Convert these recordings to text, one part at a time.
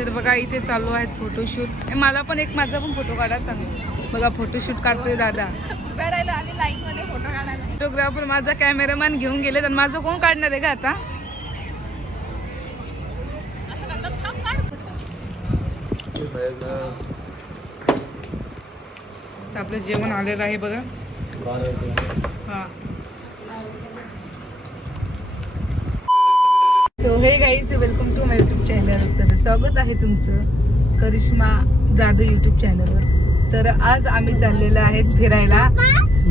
तर बघा इथे चालू आहेत फोटोशूट मला पण एक माझा पण फोटो काढा चांगला बघा फोटोशूट काढतोय दादा. आम्ही फोटो काढायला. फोटोग्राफर माझा कॅमेरामॅन घेऊन गेले तर माझं कोण काढणार आहे का आता? आपलं जेवण आलेलं आहे बघा. हा. So hey guys welcome to my YouTube channel तर स्वागत आहे तुमचं करिश्मा जाधव युट्यूब चॅनलवर तर आज आम्ही चाललेलो आहेत फिरायला.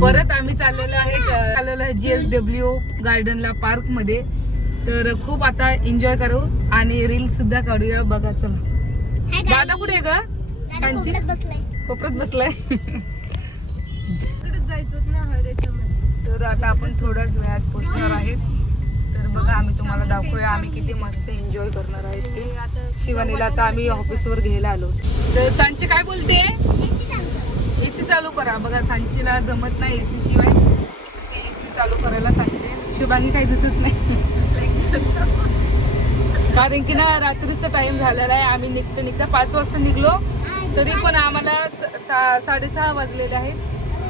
परत आम्ही चाललेलो आहे चाललेलो आहे जी एस डब्ल्यू गार्डनला पार्कमध्ये तर खूप आता एन्जॉय करू आणि रील्स सुद्धा काढूया. बघा चला. दादा कुठे आहे का त्यांची कोपऱ्यात बसलाय. जायचं ना तर आता आपण थोड्याच वेळात पोहोचणार आहेत. बघा आम्ही तुम्हाला दाखवूया आम्ही किती मस्त एन्जॉय करणार आहेत ते शिवानीला आता आम्ही ऑफिसवर घ्यायला आलो. तर सांची काय बोलते ए सी चालू करा. बघा सांचीला जमत नाही एसी शिवाय. ती ए सी चालू करायला सांगते. शिवांगी काही दिसत नाही. कारण की ना रात्रीचा टाईम झालेला आहे. आम्ही निघता निघता पाच वाजता निघलो. तरी पण आम्हाला स- सा- साडेसहा वाजलेले आहेत.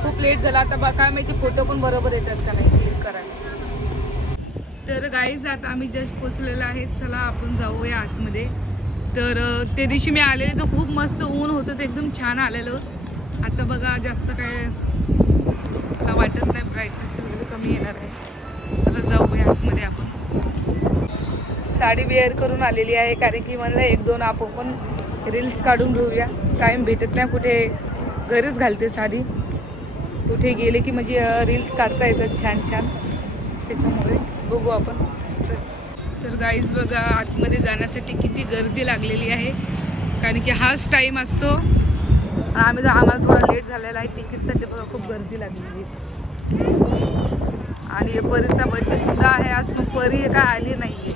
खूप लेट झाला. आता बा- काय माहिती फोटो पण बरोबर येतात का नाही क्लिक करायला. तर गाईज आता आम्ही जस्ट पोचलेलं आहे. चला आपण जाऊया आतमध्ये. तर त्या दिवशी मी आलेले तर खूप मस्त ऊन होतं ते एकदम छान आलेलं. आता बघा जास्त काय मला वाटत नाही ब्राईटनेस वगैरे कमी येणार आहे. चला जाऊया आतमध्ये आपण. साडी वेअर करून आलेली आहे कारण की मला एक दोन आपण पण रील्स काढून घेऊया. टाईम भेटत नाही कुठे घरीच घालते साडी. कुठे गेले की म्हणजे रील्स काढता येतात छान छान. त्याच्यामुळे. बघू आपण. तर गाईज बघा आतमध्ये जाण्यासाठी किती गर्दी लागलेली आहे. कारण की हाच टाईम असतो. आम्ही आम्हाला थोडा लेट झालेला आहे. तिकीटसाठी बघा खूप गर्दी लागलेली आहे. आणि परीचा बर्थडे सुद्धा आहे. आज पण परी काय आली नाही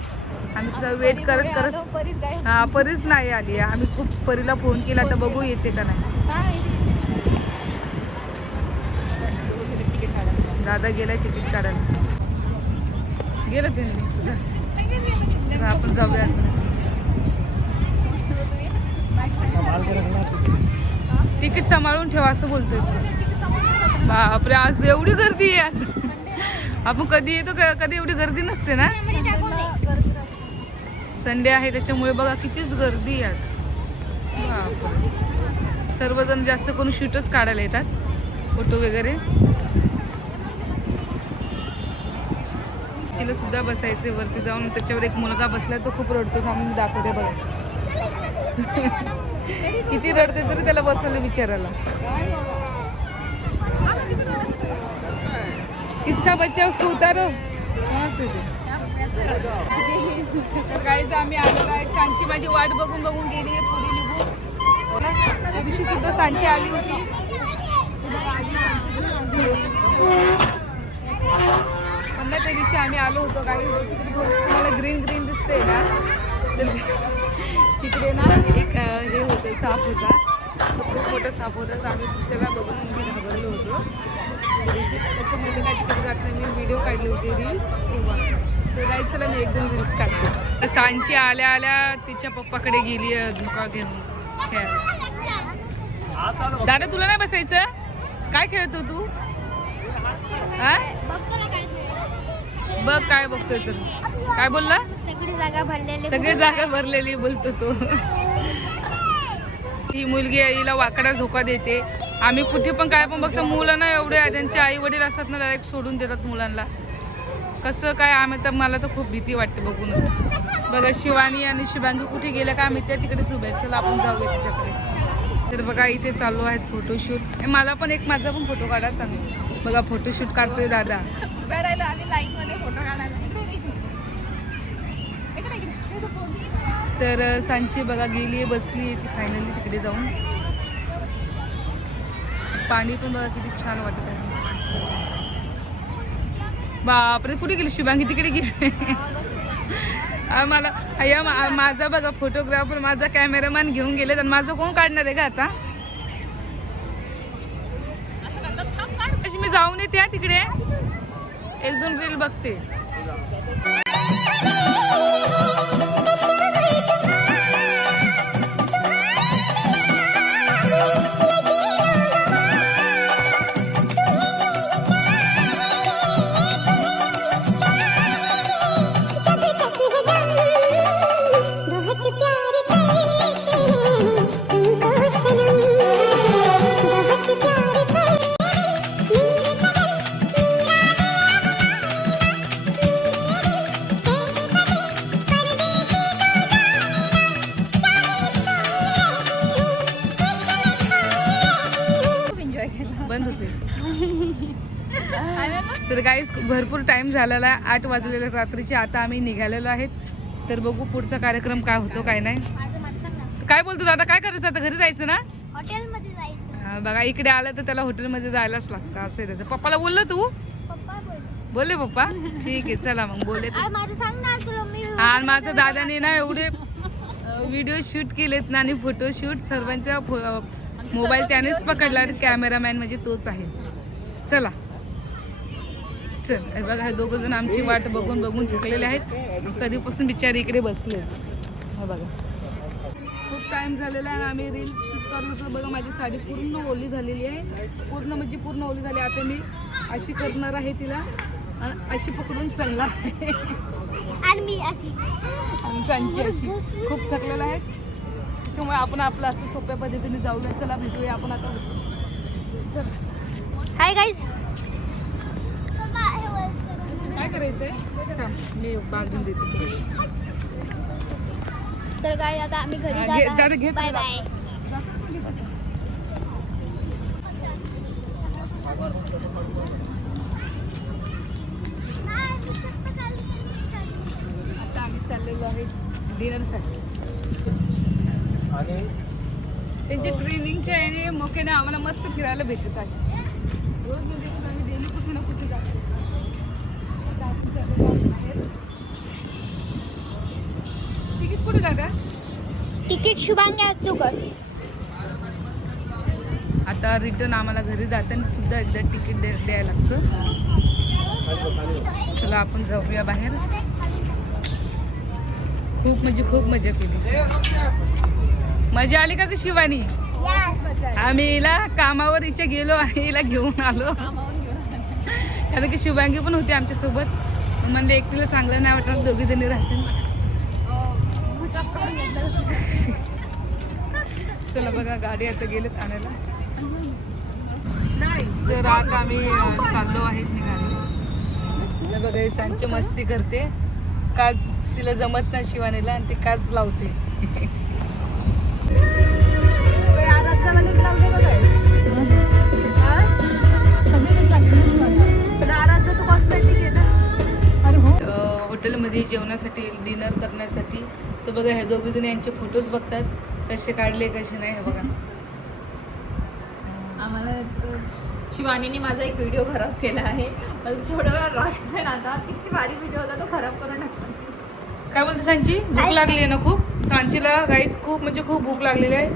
आम्ही तिचा वेट करत करत हा परीच नाही. आली. आम्ही खूप परीला फोन केला. तर बघू येते का नाही. दादा गेलाय तिकीट काढायला. गेलं ते आपण जाऊया तिकीट सांभाळून ठेवा असं बोलतोय तू. बापरे आज एवढी गर्दी आहे. आज आपण कधी येतो कधी एवढी गर्दी नसते ना? संडे आहे त्याच्यामुळे बघा कितीच गर्दी आहे आज. बापरे. सर्वजण जास्त करून शूटच काढायला येतात फोटो वगैरे. आजीला सुद्धा बसायचे वरती जाऊन त्याच्यावर एक मुलगा बसला तो खूप रडतो. आम्ही दाखवते बघा. किती रडते तरी त्याला बसवलं विचारायला. किसका बच्चा उसको उतारो. मस्त आम्ही आलेलो आहे सांची माझी वाट बघून बघून गेली आहे पुढे निघून. त्या दिवशी सुद्धा सांची आली होती. म्हणलं त्या दिवशी आम्ही आलो होतो काही तुम्हाला ग्रीन ग्रीन दिसते ना. तर तिकडे ना एक हे होतं साप होता. खूप मोठा साप होता. तर आम्ही त्याला बघून मी घाबरलो होतो. त्याच्यामध्ये काय तिकडे जात नाही. मी व्हिडिओ काढले होते रील. तेव्हा तर गाईड चला मी एकदम रील्स काढते. सांची आल्या आल्या तिच्या पप्पाकडे गेली आहे घेऊन. खेळायला दादा तुला नाही बसायचं? काय खेळतो तू? हा? बघ काय बघतोय तर काय बोलला? सगळी जागा भरलेली सगळी जागा भरलेली बोलतो तो. ही मुलगी आहे, हिला वाकडा झोका देते. आम्ही कुठे पण काय पण बघतो मुलं एवढे आहे, त्यांचे आई वडील असतात ना डायरेक्ट सोडून देतात मुलांना. कसं काय आम्ही तर मला तर खूप भीती वाटते बघूनच. बघा शिवानी आणि शिवांगी कुठे गेल्या का आम्ही त्या तिकडेच उभे आहेत. चला आपण जाऊया तिच्याकडे. तर बघा इथे चालू आहेत फोटोशूट मला पण एक माझा पण फोटो काढा चांगला. बघा फोटोशूट काढतोय दादा. उभ्या राहिलो आम्ही लाईन मध्ये फोटो काढायला. तर सांची बघा गेली बसली ती फायनली तिकडे जाऊन. पाणी पण बघा किती छान वाटत आहे. बापरे कुठे गेली शुभांगी? तिकडे गेली. आम्हाला अय्या मा- माझा बघा फोटोग्राफर माझा कॅमेरामॅन घेऊन गेले तर माझं कोण काढणार आहे का आता अशी मी जाऊन येते हा तिकडे. एक दोन रील बघते. झालेला आहे. आठ वाजलेल्या रात्रीचे. आता आम्ही निघालेलो आहेत. तर बघू पुढचा कार्यक्रम काय होतो काय नाही. काय बोलतो दादा काय करायचं? आता घरी जायचं ना? हॉटेलमध्ये जायचं. बघा इकडे आलं तर त्याला हॉटेलमध्ये जायलाच लागतं. असं आहे त्याचं. पप्पाला बोललं तू? बोल बोलले. पप्पा? ठीक आहे चला मग. माझं मी आणि माझ्या दादाने ना एवढे व्हिडिओ शूट केलेत ना आणि फोटो शूट सर्वांच्या मोबाईल त्यानेच पकडला कॅमेरामॅन म्हणजे तोच आहे. चला. चल हे बघा हे दोघं जण आमची वाट बघून बघून थकलेले आहेत. कधीपासून बिचारे इकडे बसले. हे बघा. खूप टाइम झालेला आहे आणि आम्ही रील शूट करत होतो बघा माझी साडी पूर्ण ओली झालेली आहे. पूर्ण म्हणजे पूर्ण ओली झाली. आता मी अशी करणार आहे तिला. आणि अशी पकडून चालणार आहे. आणि मी अशी. आमची अशी. खूप थकलेला आहे. त्याच्यामुळे आपण आपलं असं सोप्या पद्धतीने जाऊया. चला भेटूया आपण आता. हाय गाईज काय करायचंय? मी देते तर काय आता आम्ही घरी हा, जात घे- आहोत. दादा, घे बाय तुला. बाय आता आम्ही चाललेलो आहे डिनरसाठी. त्यांच्या ट्रेनिंगच्या याने मोक्याने आम्हाला मस्त फिरायला भेटत आहे. रोज म्हणजे आम्ही डेली कुठे ना कुठे जातो आता आपण चाललेलो आहोत बाहेर. तिकीट कुठे तिकीट शुभांगी तू कर आता रिटर्न आम्हाला घरी जाताना सुद्धा एकदा तिकीट द्या द्यायला लागतं. चला आपण जाऊया बाहेर. खूप म्हणजे खूप मजा केली. मजा आली का ग शिवानी? आम्ही हिला कामावर हिच्या गेलो आणि हिला घेऊन आलो. कारण की शिवांगी पण होती आमच्यासोबत. मग एक एकटीला चांगलं नाही वाटत दोघी जणी राहतील. चला बघा गाडी आता गेलेत आणायला. तर आता आम्ही चाललो आहेत निघालो बघा सांची मस्ती करते. काच तिला जमत नाही शिवानीला आणि ती काच लावते. हॉटेलमध्ये जेवणासाठी डिनर करण्यासाठी. तर बघा हे दोघे जण यांचे फोटोज बघतात. कसे काढले कसे नाही हे बघा. आम्हाला शिवानीने माझा एक व्हिडिओ खराब केला आहे. थोडा वेळा ना आता. किती भारी व्हिडिओ होता तो खराब करून टाकला. काय बोलते सांची? भूक लागली आहे ना खूप? सांचीला गाईच खूप म्हणजे खूप भूक लागलेली आहे.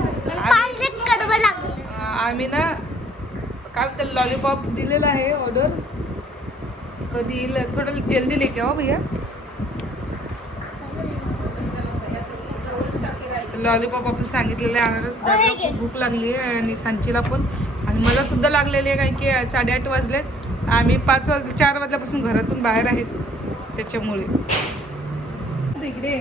आम्ही- ना काय त्याला लॉलीपॉप दिलेला आहे ऑर्डर कधी येईल थोडं जल्दी लेके भैया. लॉलीपॉप आपण सांगितलेलं आहे खूप भूक लागली आहे आणि सांचीला पण. आणि मला सुद्धा लागलेली आहे कारण की साडेआठ वाजलेत आम्ही पाच वाजले चार वाजल्यापासून घरातून बाहेर आहेत त्याच्यामुळे. इकडे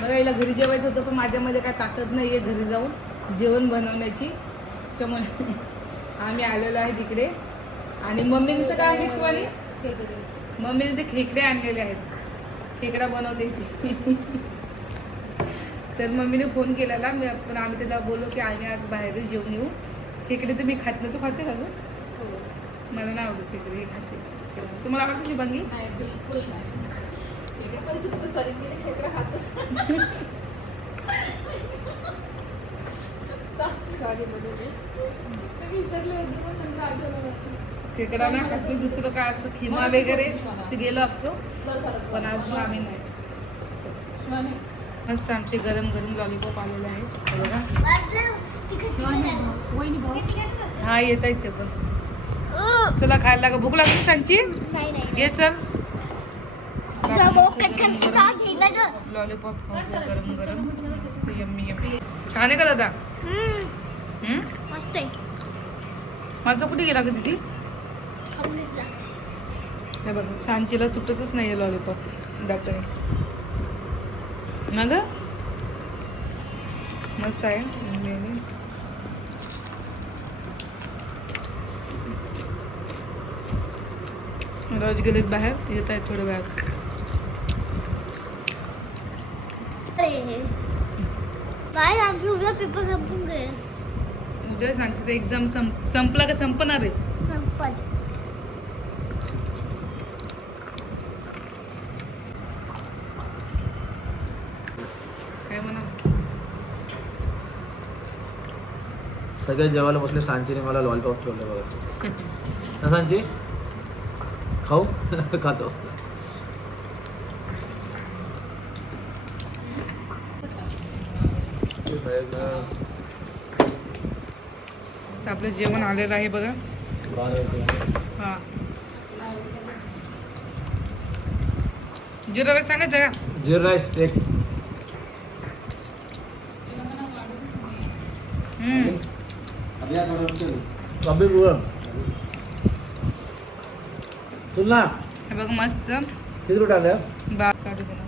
बघा हिला घरी जेवायचं होतं पण माझ्यामध्ये काय ताकद नाही आहे घरी जाऊन जेवण बनवण्याची. त्याच्यामुळे आम्ही आलेलो आहे तिकडे आणि मम्मीने तर काय आणली शिवानी मम्मीने ते खेकडे आणलेले आहेत. खेकडा बनवते ती. तर मम्मीने फोन केलेला. मी पण आम्ही त्याला बोललो की आम्ही आज बाहेरच जेवून येऊ. खेकडे तर मी खात नाही. तू खाते का गं? मला नाही आवडत खेकडे हे खाते. तुम्हाला आवडतं शिवांगी नाही बिलकुल नाही. सॉरी खेकडा ना खात. मी दुसरं काय असतं खिमा वगैरे ते गेलो असतो पण आज मग आम्ही नाही. मस्त आमचे गरम गरम लॉलीपॉप आलेले आहे हे बघा हा येत आहेत ते पण. चला खायला लागा. भूक लागली सांची? घे. चल लॉलीपॉप खाऊ गरम गरम. मस्त यम्मी यम्मी. छान आहे का दादा? मस्त आहे. माझं कुठे गेला ग दीदी? हे बघा सांचीला तुटतच नाही लॉलीपॉप. दाताने ना ग? मस्त आहे. यम्मी. रोज गेलेत बाहेर येत आहेत थोड्या वेळात. काय आमची उद्या पेपर संपून उद्या सांचीचा एक्झाम संप संपला का? संपणार आहे. संपत. सगळे जेवायला बसले सांचीने मला लॉलीपॉप ठेवले बघा. ना सांची? खाऊ? खातो. आपलं जेवण आलेलं आहे बघा. हा. जिरा राईस सांगायचं का? जीर राईस एक अभी बोल चल ना. हे बघ मस्त. किती रुपये आले? बा काढू दे ना.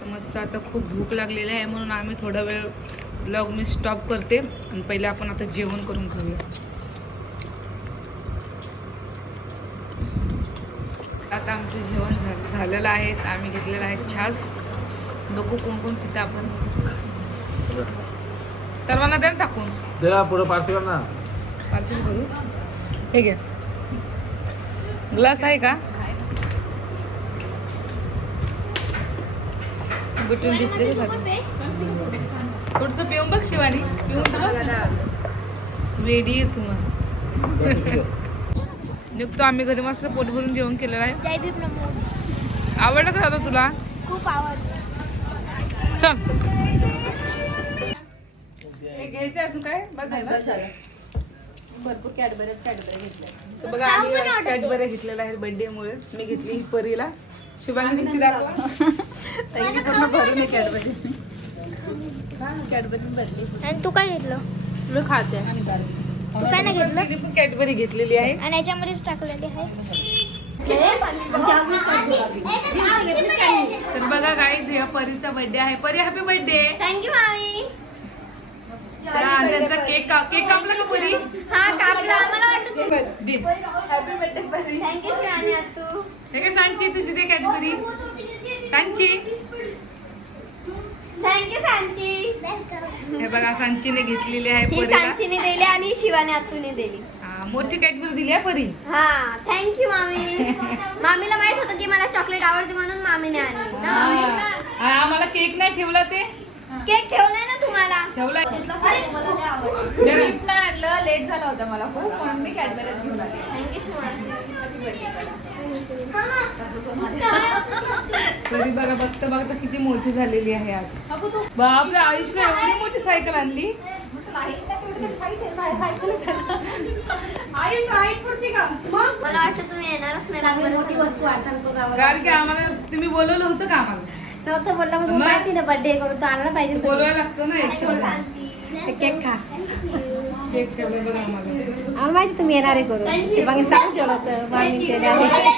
तर मस्त आता खूप भूक लागलेली आहे म्हणून आम्ही थोडा वेळ ब्लॉग मी स्टॉप करते. आणि पहिले आपण आता जेवण करून घेऊया आता आमचं जेवण झालं झालेलं आहे. आम्ही घेतलेलं आहे छास. बघू कोण कोण पितं आपण. सर्वांना द्या टाकून. त्याला पुढं पार्सल ना. पार्सल करू. हे घ्या ग्लास आहे का? गुटून दिसते का थोडस पिऊन बघ शिवानी. पिऊन तर बघ. वेडी आहे तुम्हाला निघतो आम्ही. घरी मस्त पोट भरून जेवण केलेलं आहे. आवडलं का दादा तुला? खूप आवडतं चल. हे घ्यायचं अजून काय? बस झालं. भरपूर कॅडबऱ्याच कॅडबऱ्या घेतल्या. तर बघा आम्ही कॅडबऱ्या घेतलेल्या आहेत birthday मुळे मी घेतली परीला. शुभांगी तुमची दाखवा. ताईने पूर्ण भरून आहे कॅडबरी कॅडबरी भरली. आणि तू काय घेतलं? मी खाते. आणि तू काय नाही घेतलं? तिने पण कॅडबरी घेतलेली आहे. आणि याच्यामध्येच टाकलेली आहे. तर बघा गाईज हे परीचा बर्थडे आहे. परी हॅपी बर्थडे थँक्यू मामी. त्यांचा केक का- केक कापला का परी? हा कापला. आम्हाला वाटतं दे. Happy birthday Pari. Thank you Shivani तू हे काय सांची? तुझी दे Cadbury Sanchi. Thank you Sanchi हे बघा सांचीने घेतलेली आहे ही परीला. सांचीने दिली आणि शिवानी आतूने दिली. हा, मोठी कॅडबरी दिली आहे परी. हा थँक्यू मामी. मामीला माहीत होतं की मला चॉकलेट आवडते म्हणून मामीने आणली. ना हा. हा, आम्हाला केक नाही ठेवला ते. केक ठेवलाय ना तुम्हाला? ठेवलाय. आणलं लेट झाला होता मला खूप म्हणून मी कॅडबऱ्याच घेऊन आले. थँक्यू शिवानी तरी बघा बघता बघता किती मोठी झालेली आहे आज. बापरे आयुषने एवढी मोठी सायकल आणली? आयुष हाईट पुरती का? मला वाटतं तुम्ही येणारच नाही मोठी वस्तू कारण की आम्हाला तुम्ही बोलवलं होतं का आम्हाला? नव्हतं बोलला मग? माहिती ना बर्थडे करून तर आणायला पाहिजे बोलवायला लागतो ना केक खा. केक आम्हाला माहिती तुम्ही येणार आहे करून शिवांगी सांगून ठेवलं होतं ते.